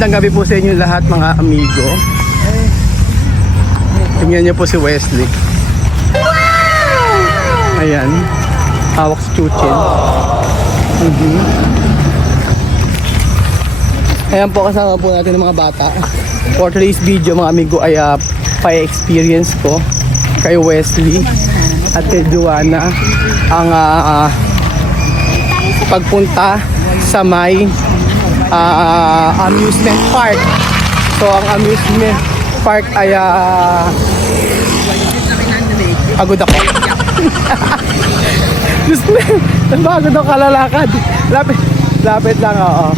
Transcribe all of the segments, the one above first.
Magandang gabi po sa inyo lahat mga amigo. Tingnan niyo po si Wesley. Ayan. Hawak si Chuchin. Ayan po, kasama po natin ng mga bata. For today's video mga amigo ay pa-experience ko kay Wesley at kay Joanna ang pagpunta sa may amusement park. So ang amusement park ay pagod ako. Gusto napagod ako kalalakad. Lapit lang, oo.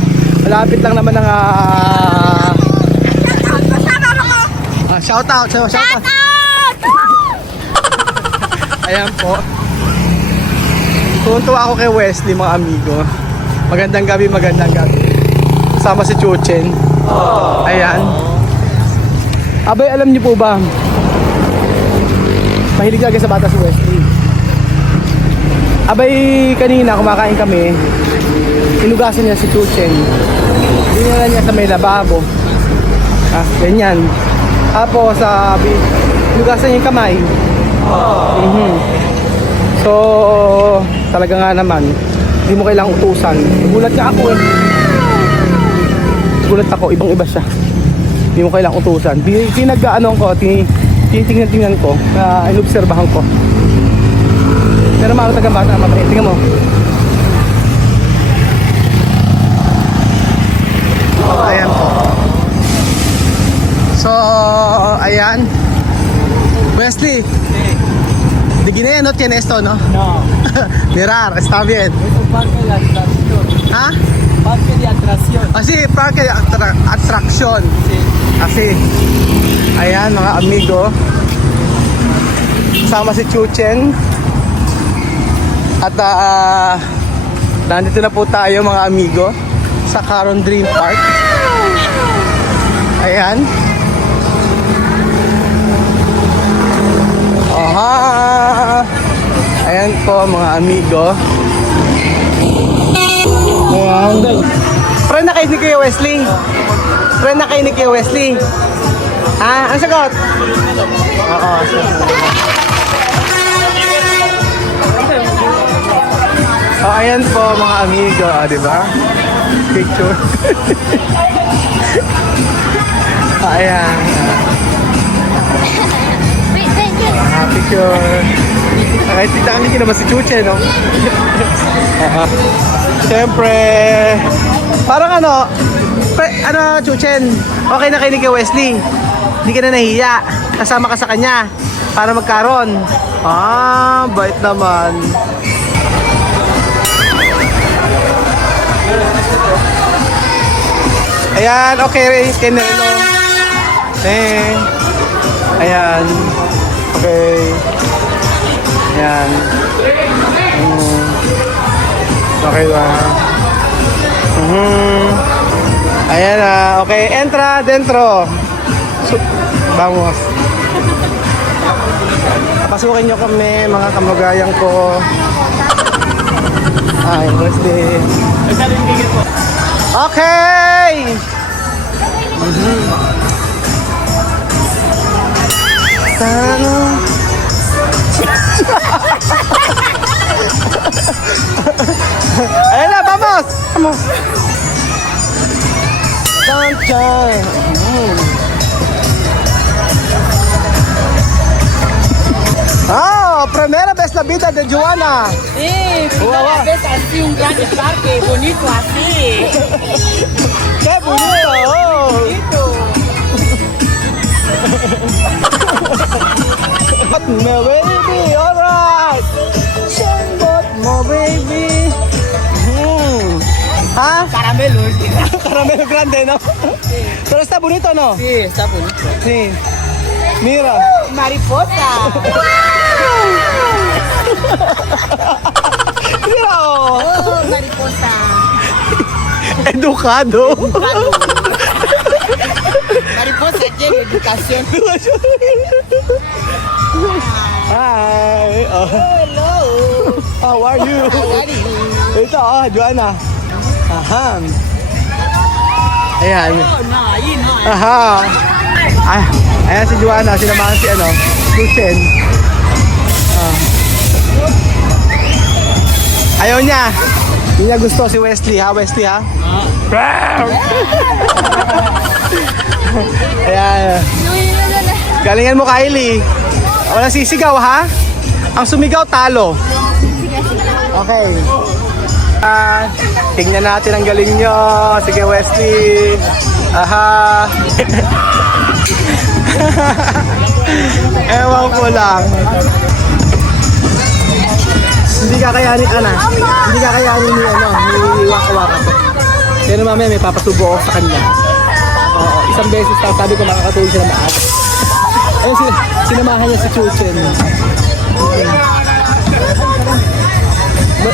Lapit lang naman ang shout out. Ayan po. Tuntua ako kay Wesley mga amigo. Magandang gabi. Sama si Chuchin. Ayan. Abay, alam niyo po ba? Mahilig lagi sa bata si Wesley. Abay, kanina kumakain kami. Inugasan niya si Chuchin. Dinala niya sa may lababo. Ganyan. Tapos sabi, inugasan niya yung kamay. So, talaga nga naman, hindi mo kailangang utusan. Gulat niya ako eh. Gulat ako, ibang iba siya. Hindi mo kailangang utusan. Pinag-ano ko, tinitingnan ko, inobserbahan ko. Pero mga tagang bata, mabait. Tingnan mo. Ayan po. So, ayan. Wesley. ¿De Guinea no tiene esto, no? No. Mirar, está bien. Es un parque de atracción. ¿Ah? Parque de atracción. Así, parque de atracción. Sí. Así. Ayan, mga amigo. Kasama si Chuchin. At nandito na po tayo mga amigo sa Caron Dream Park. Ayan. Ayan po mga amigo. Ayan. Friend na kayo ni Kuya Wesley? Friend na kayo ni Kuya Wesley? Ang sagot? Oo, ayan po mga amigo, diba? Picture. Ayan. Picture. Kahit titangin niyo naman si Chuche, no? Siyempre, parang Chuchen, okay na kayo ni kay Wesley. Hindi ka na nahiya. Kasama ka sa kanya para magkaroon. Bait naman. Ayan, okay, Kenelo. Ayan. Okay. Ayan. Okay ba? Ayan na. Okay, entra dentro. Vamos. Pasukin nyo kami, mga kamagayang ko. Birthday. Okay! Ayan na, vamos! Vamos! Primera vez la vida de Joanna. Sí, primera vez así, un gran parque, bonito así. ¡Qué bonito! Bonito. My baby, alright. Shenbot, my baby. Caramelo. Caramelo grande, ¿no? Sí. Pero está bonito, ¿no? Sí, está bonito. Sí. Mira. Mariposa. Mira, Mariposa. Educado. Mariposa tiene educación. Hi. Hello. How are you? How are you? Ito, Joanna. Aha. Ayan. Na, yun na. Aha. Ay, ayan si Joanna, sinamahan si Luchen. Ayaw niya. Hindi niya gusto si Wesley ha, Wesley ha? Ayan. Galingan mo, Kylie. Walang sisigaw ha? Ang sumigaw, talo. Okay. Tingnan natin ang galing nyo. Sige, Wesley. Aha. Ewan ko lang. Hindi kakayanin, hindi kakayanin ni Waka-Waka to. Pero mamaya may papasubo ako sa kanya. Oo, isang beses lang, sabi ko makakatulog siya na maaga. Ayun, sinamahan niya si Chuchen.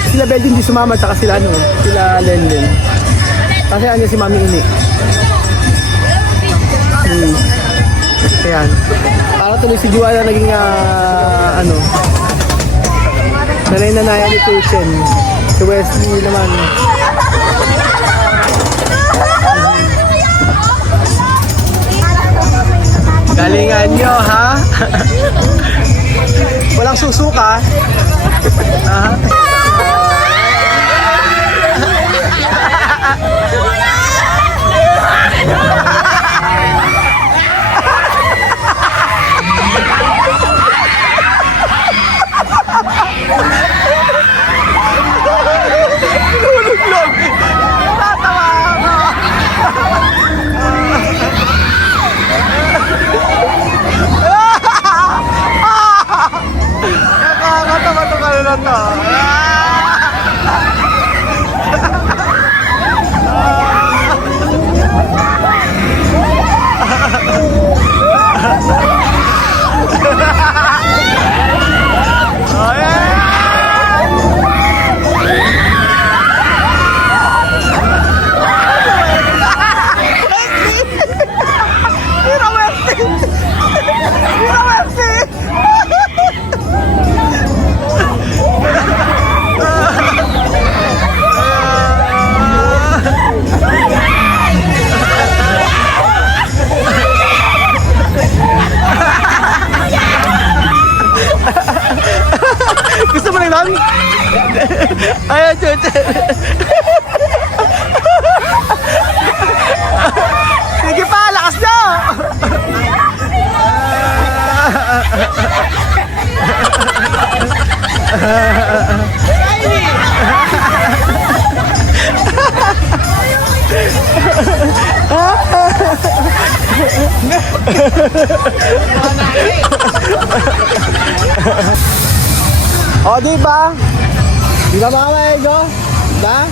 Sila Beldin di sumama, tsaka sila Lenlen. Kasi andyan si Mami Ini. Ayan. Para tuloy si Juana naging nanay-nanayan ni Chuchen. Si Wesley naman. Galingan nyo, ha? Walang susuka. Aha. Gusto mo lang? Ayan, Chuchen. Sige pa, lakas nyo! O, diba? Diba mga maego? Diba?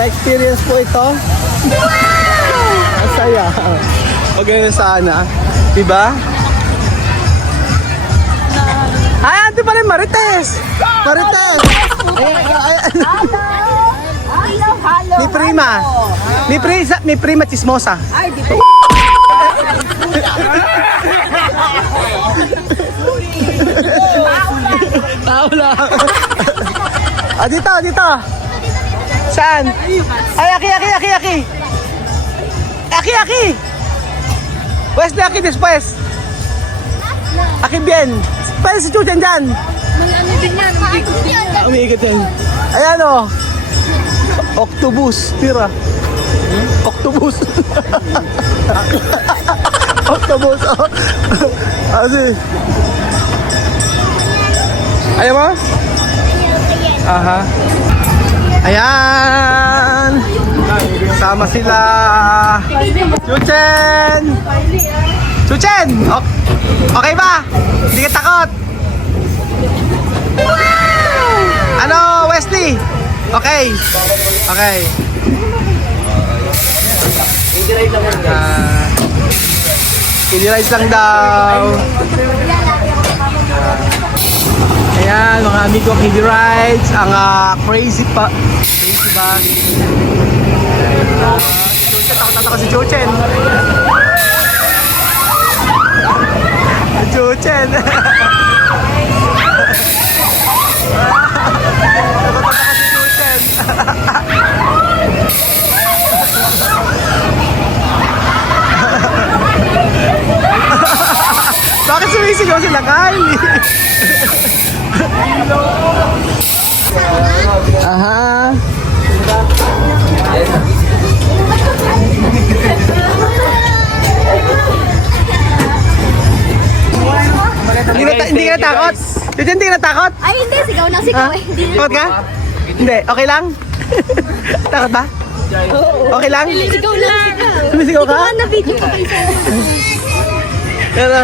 Na-experience po ito. Ang saya. Pag ganyan sana. Diba? Ay, ante pa rin Marites! Marites! Halo. Mi prima. Mi prima chismosa. Ay, di ba? Tao lang. Dito. Saan? Ay, aki. Aki. Wesley, aki después. Aki bien. Pwede si Chuchen dyan. Umiikot yan. Ayan o. Octopus. Tira. Octopus. Octopus. Asi. Ayaw mo? Aha. Ayan. Sama sila. Chuchen. Okay ba? Hindi ka takot? Ano, Wesley? Okay. Kiddie rides lang daw. Ayan, mga amigo, Kiddie rides. Ang crazy bag. Takot si Chuchen. Chuchen. Nagsisigaw sila, Kylie. Aha. Hindi ka natakot? Hindi ka natakot? Ay, hindi. Sigaw ng sigaw eh. Hindi. Takot ka? Hindi. Okay lang? Takot ba? Okay lang? Sigaw lang sigaw. Sumisigaw ka? Na video ko kayo sa'yo. Ano?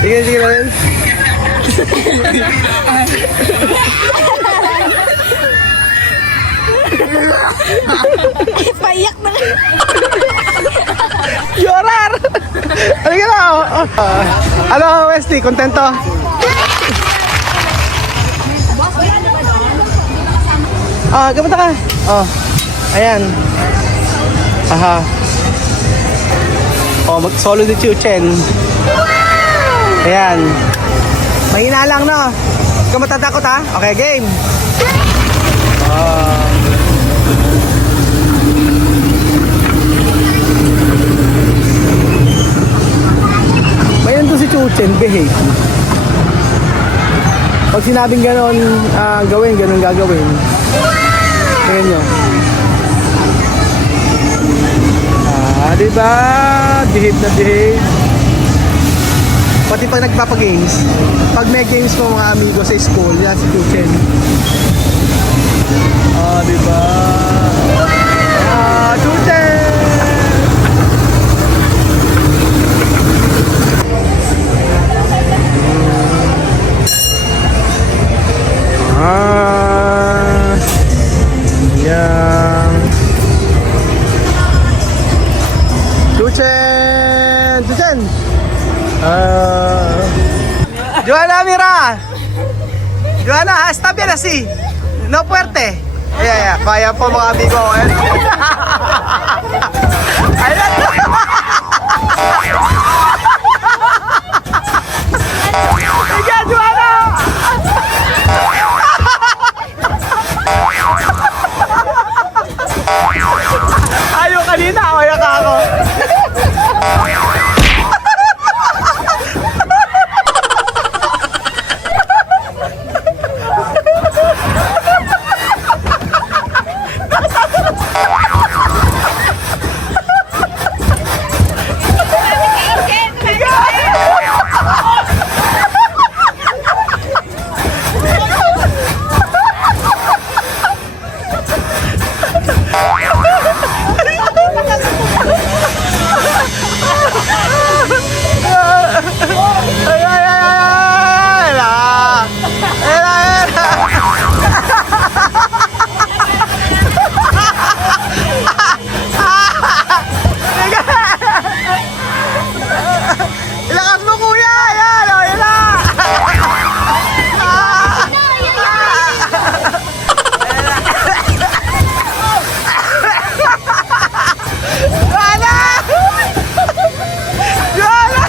Sige, sige na rin. Payak na. Yorar! Ano ka na? Ano, Westy? Kontento? Kamunta ka? Ayan. Aha. Mag-solo ni Chiu Chen. Ayan. Mahina lang, no? Huwag ka matatakot, ha? Okay, game. Mayroon to si Chiu Chen, behave. Pag sinabing gano'n, gawin, gano'n gagawin. Tingnan nyo. Diba? Behave na behave. Pati pag nagpapagames, pag may games mo mga amigo sa school, yan si Tuchen. Diba? Tuchen! Yan. Tuchen! Tuchen! Joanna, mira! Joanna, está bien así. No fuerte. Ayan, kaya po mga amigo. Ayan. Ayan. Sige, Joanna! Ayaw kanina, kaya ka ako. Ilakas mo, kuya! Ayan, o, yun na! Joanna! Joanna!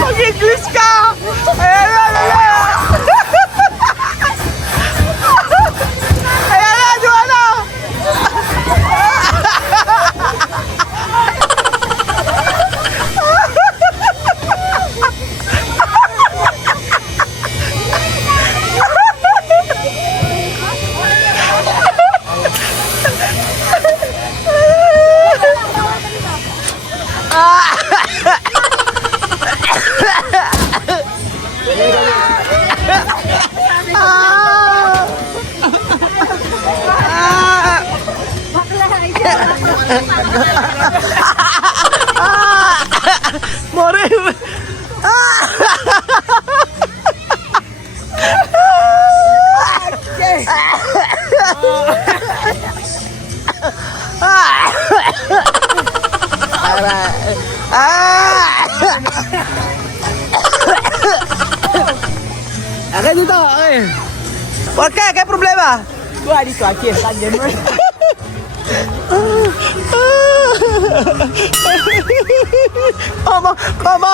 Mag-English ka! Ayan na, ayan! Ayan na, Joanna! More. Akan dito, okay. Por qué? ¿Qué problema? Gua dito aquí está lleno. Mama, mama.